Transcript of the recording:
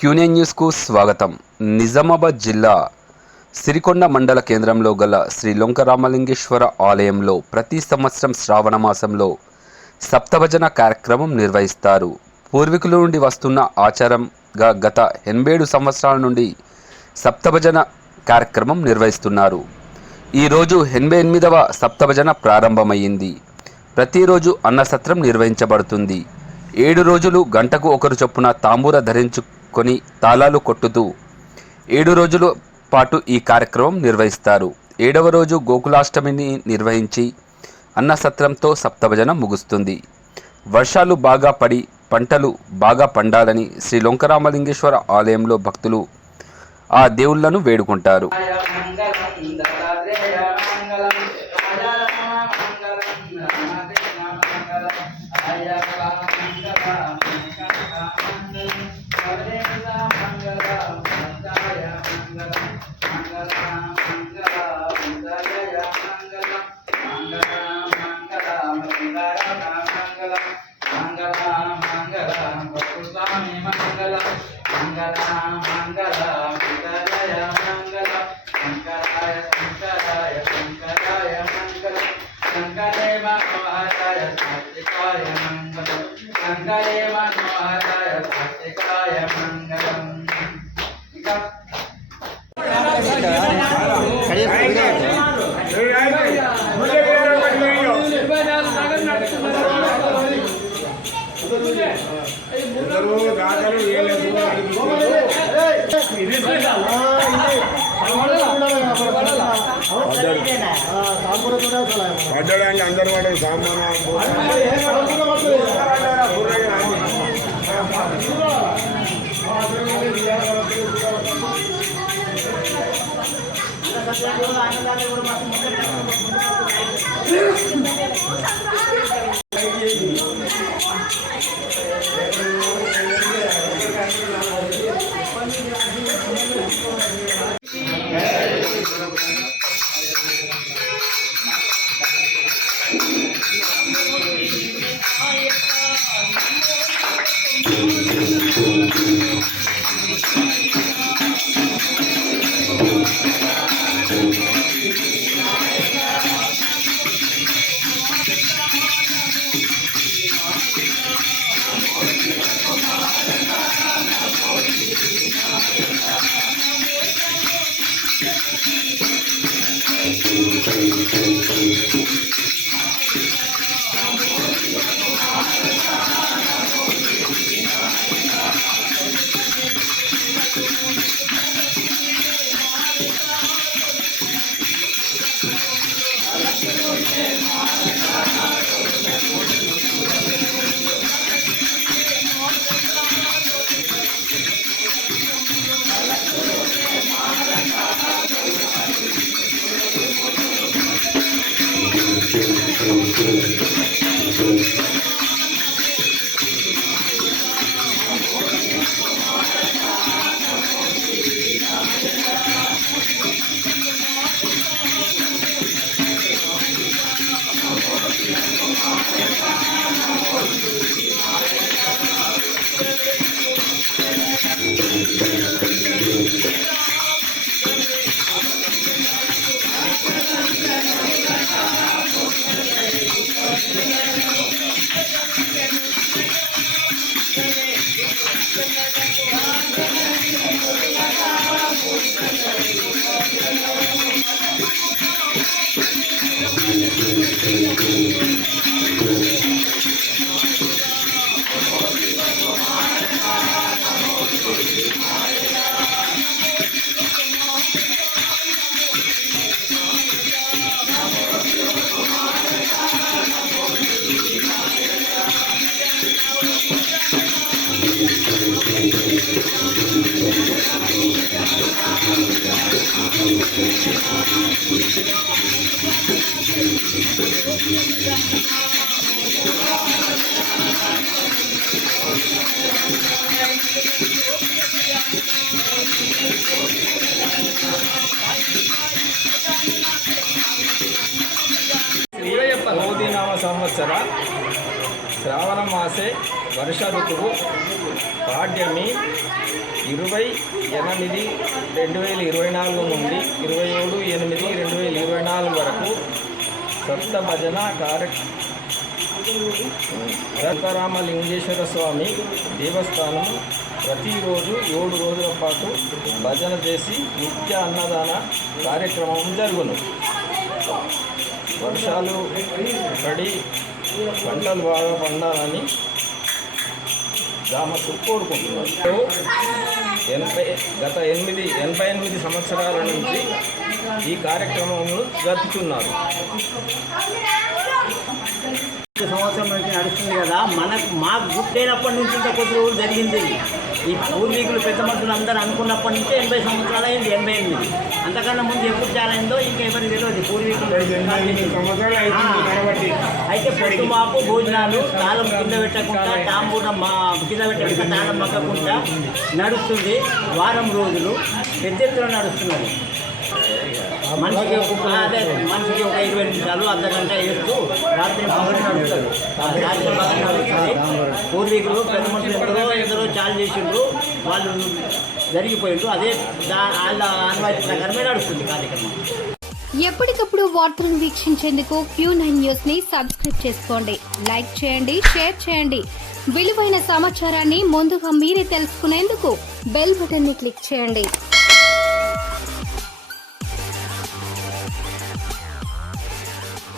క్యూనియన్ న్యూస్కు స్వాగతం. నిజామాబాద్ జిల్లా సిరికొండ మండల కేంద్రంలో గల శ్రీ లొంక రామలింగేశ్వర ఆలయంలో ప్రతి సంవత్సరం శ్రావణ మాసంలో సప్తభజన కార్యక్రమం నిర్వహిస్తారు. పూర్వీకుల నుండి వస్తున్న ఆచారంగా గత 87 సంవత్సరాల నుండి సప్తభజన కార్యక్రమం నిర్వహిస్తున్నారు. ఈరోజు 88వ సప్తభజన ప్రారంభమైంది. ప్రతిరోజు అన్నసత్రం నిర్వహించబడుతుంది. 7 రోజులు గంటకు ఒకరు చొప్పున తాంబూర ధరించుకొని తాళాలు కొట్టుతూ 7 రోజుల పాటు ఈ కార్యక్రమం నిర్వహిస్తారు. 7వ రోజు గోకులాష్టమిని నిర్వహించి అన్నసత్రంతో సప్తభజన ముగుస్తుంది. వర్షాలు బాగా పడి పంటలు బాగా పండాలని శ్రీ లొంకరామలింగేశ్వర ఆలయంలో భక్తులు ఆ దేవుళ్లను వేడుకుంటారు. పడ్డానికి అందరు పడ్డారు సామాను मोदीनाम संवत्सर श्रावण मासे वर्ष ऋतुः पाड्यमी 20/8/2024 నుండి 27/8/2024 వరకు సప్త భజన లంకరామలింగేశ్వర స్వామి దేవస్థానం ప్రతిరోజు 7 రోజుల పాటు భజన చేసి నిత్య అన్నదాన కార్యక్రమం జరుగును. వర్షాలు పడి పంటలు బాగా పండాలని గ్రామస్తులు కోరుకుంటున్నారు. గత 88 సంవత్సరాల నుంచి ఈ కార్యక్రమంలో జరుపుతున్నారు. సంవత్సరం నుంచి నడుస్తుంది కదా, మాకు గుర్తైనప్పటి నుంచి ఇంత కొద్ది రోజులు జరిగింది. ఈ పూర్వీకులు పెద్ద మనుషులు అందరూ అనుకున్నప్పటి నుంచి 80 సంవత్సరాలు అయింది. 88 అంతకన్నా ముందు ఎప్పుడు చాలైందో ఇంకా ఎవరికి తెలియదు. పూర్వీకులు సంవత్సరాలు అవుతుంది కాబట్టి అయితే పొట్టు మాపు భోజనాలు తాళం కింద పెట్టకుండా తాంబూలం కింద పెట్టకుండా తాళం మక్కకుండా నడుస్తుంది. వారం రోజులు పెద్ద ఎత్తున నడుస్తున్నది. మనిషికి ఒక 20 నిమిషాలు అర్ధగంట వేస్తూ రాత్రి పగలు నడుస్తారు. రాత్రి పగలు నడుస్తుంది. పూర్వీకులు పెద్ద మనుషులు ఎందరో చాలు చేసిండ్రు, వాళ్ళు జరిగిపోయిండ్రు. అదే వాళ్ళ ఆనవాయితీ ప్రకారమే నడుస్తుంది కార్యక్రమం. ఎప్పటికప్పుడు వార్తలను వీక్షించేందుకు Q9 న్యూస్ ని సబ్స్క్రైబ్ చేసుకోండి, లైక్ చేయండి, షేర్ చేయండి. విలువైన సమాచారాన్ని ముందుగా మీరే తెలుసుకునేందుకు బెల్ బటన్ ని క్లిక్ చేయండి.